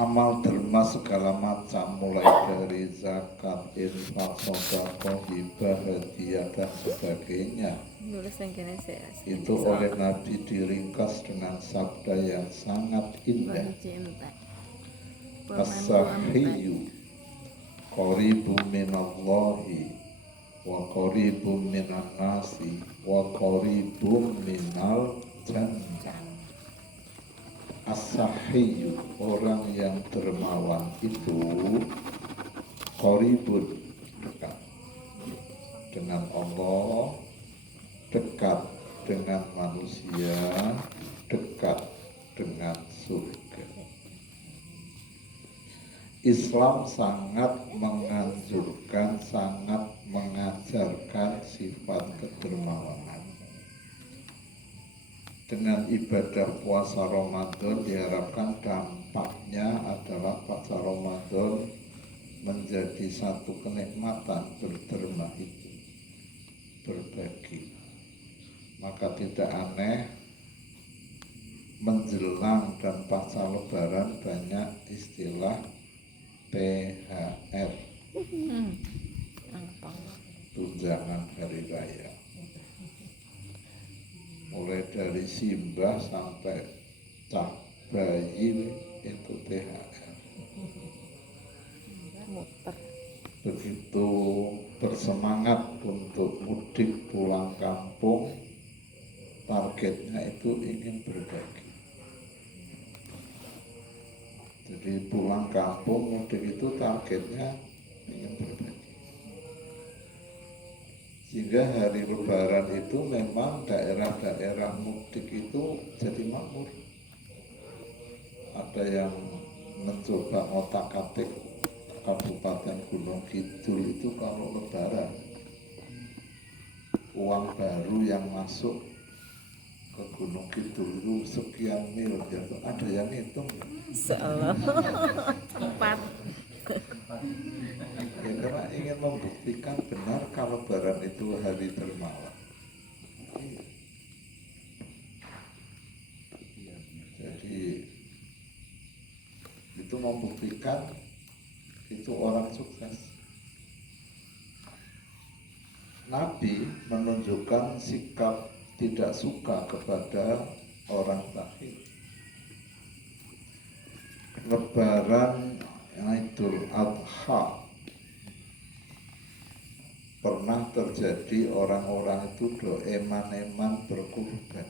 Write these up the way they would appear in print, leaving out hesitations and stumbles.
amal derma segala macam, mulai dari zakat, infak, sedekah, hibah, hadiah dan sebagainya, itu oleh Nabi diringkas dengan sabda yang sangat indah. As-sahiyyu qaribu minallahi wa qaribu minan nasi wa qaribu minal jannah. As-sahiyyu, orang yang dermawan itu qaribun, dekat dengan Allah, dekat dengan manusia, dekat dengan surga. Islam sangat menganjurkan, sangat mengajarkan sifat kedermawanan. Dengan ibadah puasa Ramadan diharapkan dampaknya adalah puasa Ramadan menjadi satu kenikmatan berderma itu, berbagi. Maka tidak aneh menjelang dan pasca Lebaran banyak istilah THR, tunjangan hari raya. Mulai dari simbah sampai cak bayi itu THR. Begitu bersemangat untuk mudik pulang kampung, targetnya itu ingin berbagi. Jadi pulang kampung mudik itu targetnya ingin berbagi. Sehingga hari Lebaran itu memang daerah-daerah mudik itu jadi makmur. Ada yang mencoba otak-atik Kabupaten Gunung Kidul itu kalau Lebaran, uang baru yang masuk ke Gunung Kidul itu sekian miliar. Ada yang hitung? Salah. Tempat. Ya, karena ingin membuktikan benar kalau Lebaran itu hari dermawan. Jadi itu membuktikan itu orang sukses. Nabi menunjukkan sikap tidak suka kepada orang bakhil. Lebaran Idul Adha pernah terjadi orang-orang itu eman-eman berkurban.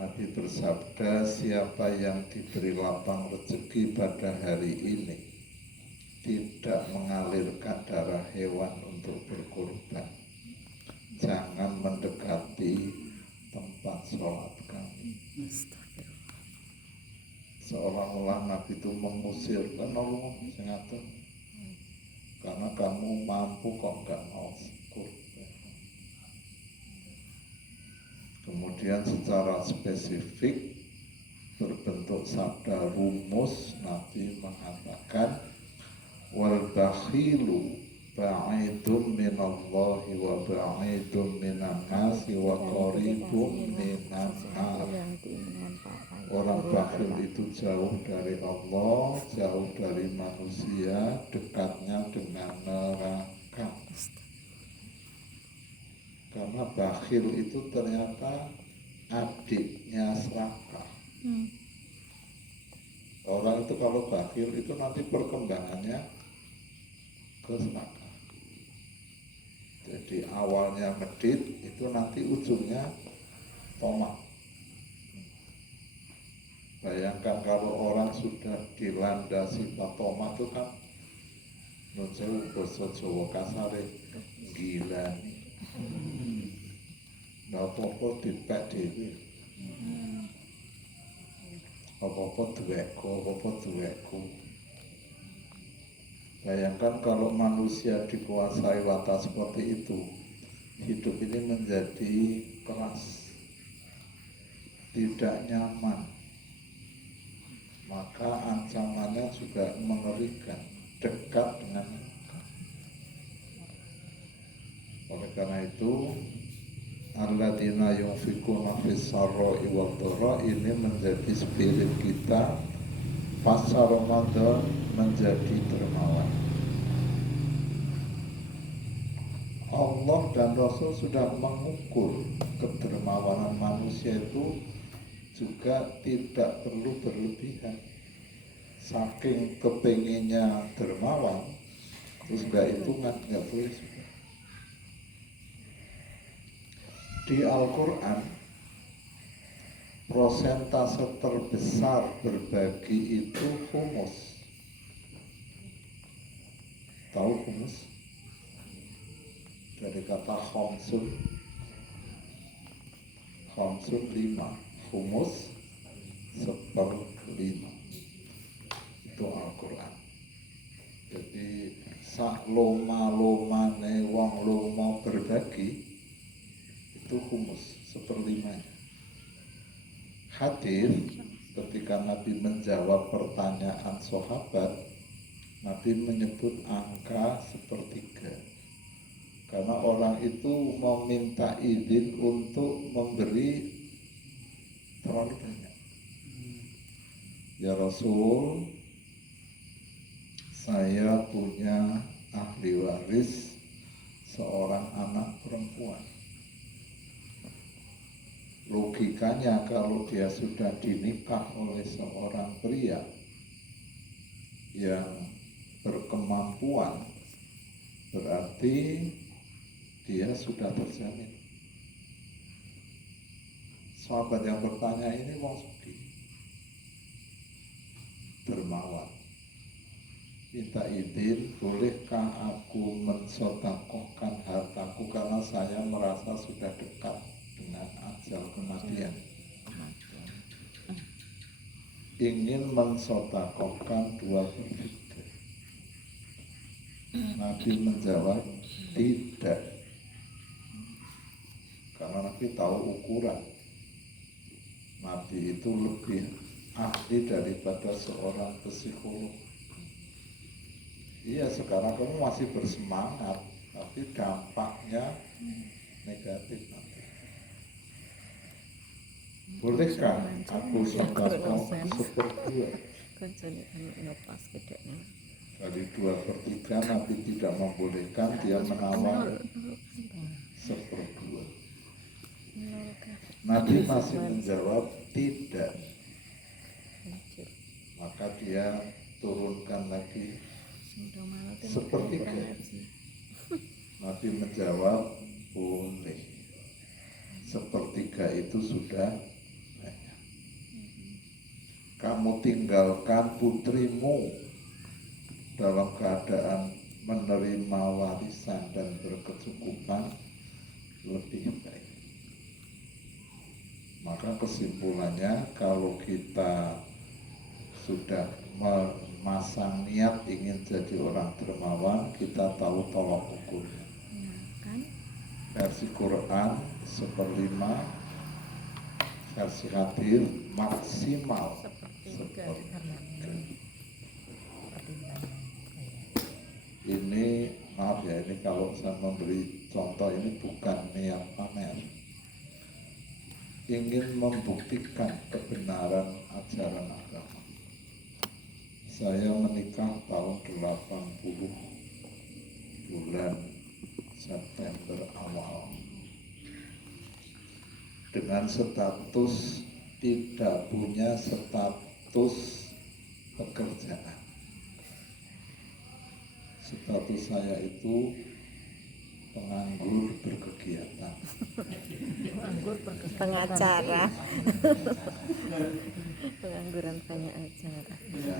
Nabi bersabda, siapa yang diberi lapang rezeki pada hari ini tidak mengalirkan darah hewan untuk berkurban, jangan mendekati tempat sholat kami. Seolah-olah Nabi itu mengusir, kan Allah sengaja, karena kamu mampu kok nggak mau kurban. Kemudian secara spesifik berbentuk sabda rumus, Nabi mengatakan wal bakhilu ba'idun minallahi wa ba'idun minan nasi wa qaribun minan nar. Orang bakhil itu jauh dari Allah, jauh dari manusia, dekatnya dengan neraka. Karena bakhil itu ternyata adiknya serakah. Orang itu kalau bakhil itu nanti perkembangannya ke serakah. Jadi awalnya medit, itu nanti ujungnya tomak. Bayangkan kalau orang sudah dilanda sifat tomak itu kan nunsewu basa Jawa kasare gila nih. Nah, apa-apa dipek dhewe. Apa-apa duwekku. Bayangkan kalau manusia dikuasai watak seperti itu, hidup ini menjadi keras, tidak nyaman, maka ancamannya juga mengerikan, dekat dengan mereka. Oleh karena itu, alladzina yunfikuna fis sarra'i wad dharra ini menjadi spirit kita pasar Ramadan menjadi dermawan. Allah dan Rasul sudah mengukur kedermawanan manusia itu juga tidak perlu berlebihan. Saking kepengennya dermawan, terus nggak hitungan, nggak boleh juga. Di Al-Quran, prosentase terbesar berbagi itu humus. Tahu humus? Dari kata khomsun 5, humus 1/5. Itu Al-Quran. Jadi sak loma-lomane wong lomo berbagi itu humus 1/5. Hadis ketika Nabi menjawab pertanyaan sahabat, Nabi menyebut angka 1/3. Karena orang itu meminta izin untuk memberi terlalu banyak. Ya Rasul, saya punya ahli waris seorang anak perempuan. Logikanya kalau dia sudah dinikah oleh seorang pria yang berkemampuan, berarti dia sudah terjamin. Sahabat yang bertanya ini wong sugih, dermawan, minta izin, bolehkah aku mensedekahkan hartaku karena saya merasa sudah dekat dengan ajal kematian. Ingin mensedekahkan 2/3. Nabi menjawab tidak. Karena Nabi tahu ukuran. Nabi itu lebih ahli daripada seorang psikolog. Iya, sekarang kamu masih bersemangat, tapi dampaknya negatif nanti. Bolehkah aku sedekah 1/2? Dari 2/3 Nabi tidak membolehkan, dia menawar 1/2. Nabi masih menjawab tidak. Maka dia turunkan lagi 1/3. Nabi menjawab boleh. 1/3 itu sudah banyak. Kamu tinggalkan putrimu dalam keadaan menerima warisan dan berkecukupan, lebih baik. Maka kesimpulannya, kalau kita sudah memasang niat ingin jadi orang dermawan, kita tahu tolak ukurnya. Versi Quran 1/5, versi hadis maksimal 1/3. Ini maaf ya, ini kalau saya memberi contoh ini bukan niat pamer, ingin membuktikan kebenaran ajaran agama. Saya menikah tahun 80 bulan September awal dengan status tidak punya status pekerjaan. Status saya itu penganggur berkegiatan. Pengacara. Pengangguran banyak acara. Ya,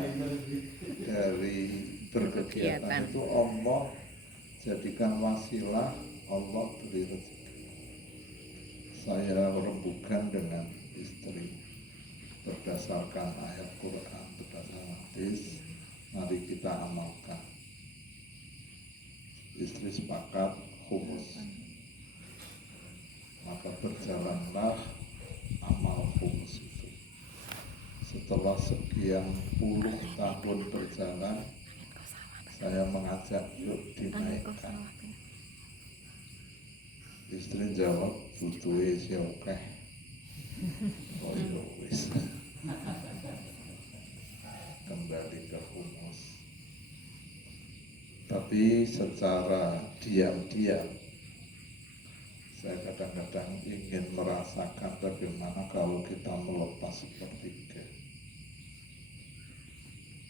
dari berkegiatan itu Allah jadikan wasilah, Allah beri rezeki. Saya rembukan dengan istri berdasarkan ayat Quran, berdasarkan hadis. Mari kita amalkan. Istri sepakat humus, maka berjalanlah amal humus itu. Setelah sekian puluh tahun berjalan, saya mengajak yuk dinaikkan. Istri jawab butuhe si akeh. Oh ya wis. tapi secara diam-diam saya kadang-kadang ingin merasakan bagaimana kalau kita melepas sepertiga.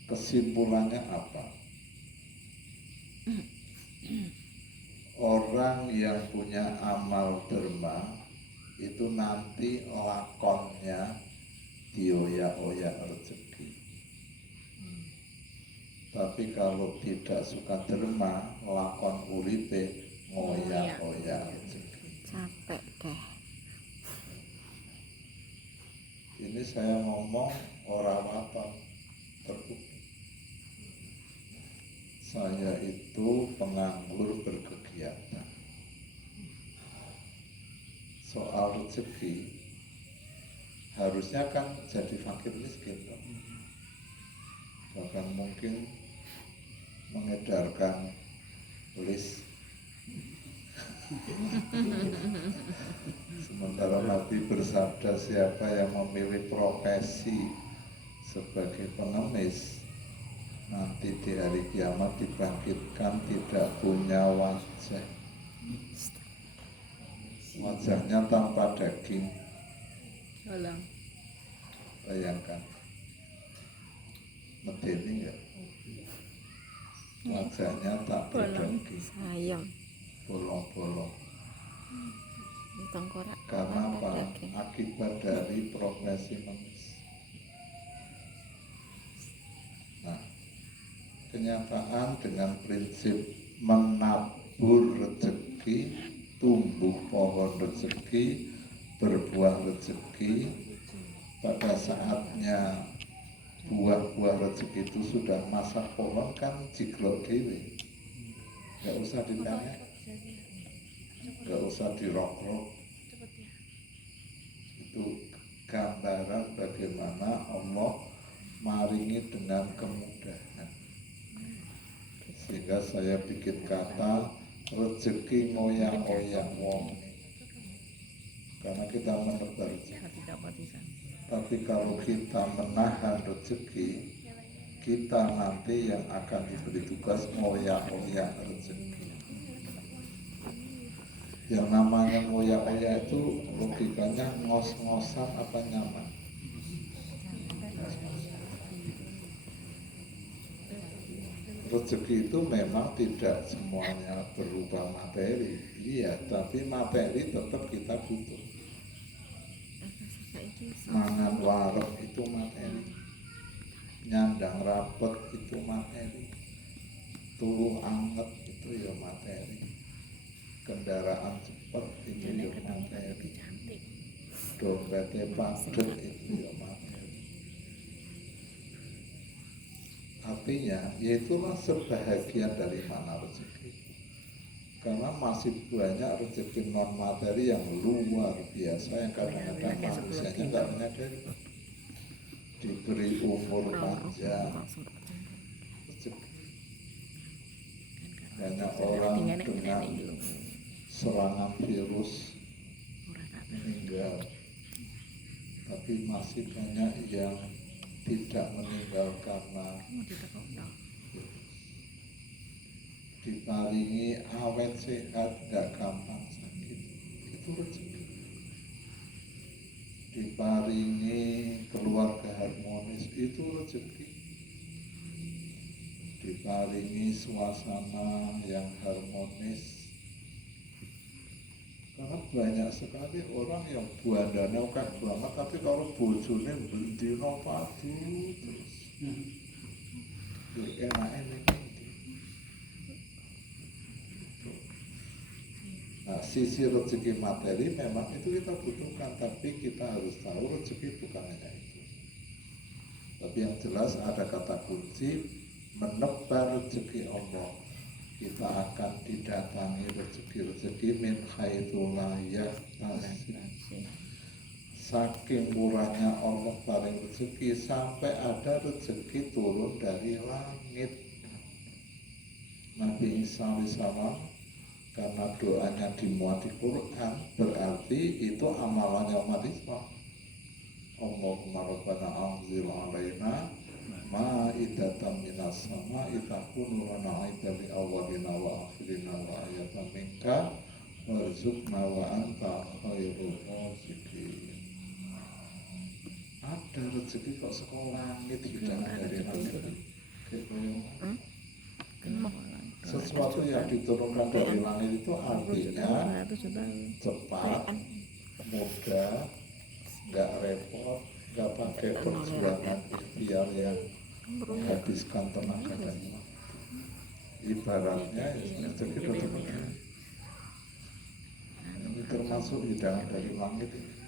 Kesimpulannya apa? Orang yang punya amal derma itu nanti lakonnya dioyak-oyak rezeki. Tapi kalau tidak suka derma, lakon uripe ngoyak-oyak rezeki. Capek deh. Ini saya ngomong orang waton terbukti. Saya itu penganggur berkegiatan. Soal rezeki harusnya kan jadi fakir miskin dong. Bahkan mungkin mengedarkan list. Sementara Nabi bersabda, siapa yang memilih profesi sebagai pengemis nanti di hari kiamat dibangkitkan tidak punya wajah. Wajahnya tanpa daging. Bayangkan, medeni enggak? Wajahnya tak berdaging, Sayang. bolong-bolong. Tengkorak. Karena apa? Akibat dari profesi mengemis. Nah, kenyataan dengan prinsip menabur rezeki, tumbuh pohon rezeki, berbuah rezeki, pada saatnya buah-buah rezeki itu sudah masak pohon kan jiglok dewe, nggak usah ditanya, nggak usah dirok-rok. Itu gambaran bagaimana Allah maringi dengan kemudahan. Sehingga saya bikin kata rezeki ngoyak-ngoyak wong. Karena kita menebar rezeki. Tapi kalau kita menahan rezeki, kita nanti yang akan diberi tugas ngoyak-ngoyak rezeki. Yang namanya ngoyak-ngoyak itu logikanya ngos-ngosan apa nyaman? Rezeki itu memang tidak semuanya berupa materi, iya, tapi materi tetap kita butuh. Mangan wareg itu materi, nyandang rapet itu materi, tuluh anget itu ya materi, kendaraan cepat itu ya materi, dompetnya padet itu ya materi. Artinya, yaitulah sebahagian dari mana rezeki. Karena masih banyak rezeki non materi yang luar biasa yang kadang-kadang manusianya nggak menyadari. Diberi umur panjang, rezeki. Banyak orang dengan serangan virus meninggal, tapi masih banyak yang tidak meninggal karena diparingi awet sehat, gak gampang sakit, itu rezeki. Diparingi keluarga harmonis, itu rezeki. Diparingi suasana yang harmonis. Karena banyak sekali orang yang buandane akeh banget, tapi kalau bojone bendino padu terus. Enake ning ndi? Nah, sisi rezeki materi memang itu kita butuhkan, tapi kita harus tahu rezeki bukan hanya itu. Tapi yang jelas ada kata kunci, menebar rezeki Allah. Kita akan didatangi rezeki-rezeki min haitsu la yahtasib. Saking murahnya Allah paling rezeki sampai ada rezeki turun dari langit. Nabi Isa alaihissalam karena doanya dimuat di Quran, berarti itu amalannya umat Islam. Allahumma rabbana anzil alaina ma'idatan minas sama'i takunu lana aida li awwalina wa akhirina wa ayatan minka warzuqna wa anta khairul raziqin. Ada rezeki kok sekolah langit hidangan dari langit. Sesuatu yang diturunkan dari langit itu artinya cepat, mudah, nggak repot, nggak pakai perjuangan ikhtiar yang menghabiskan tenaga dan waktu. Ibaratnya rezeki itu ini termasuk hidangan dari langit ini.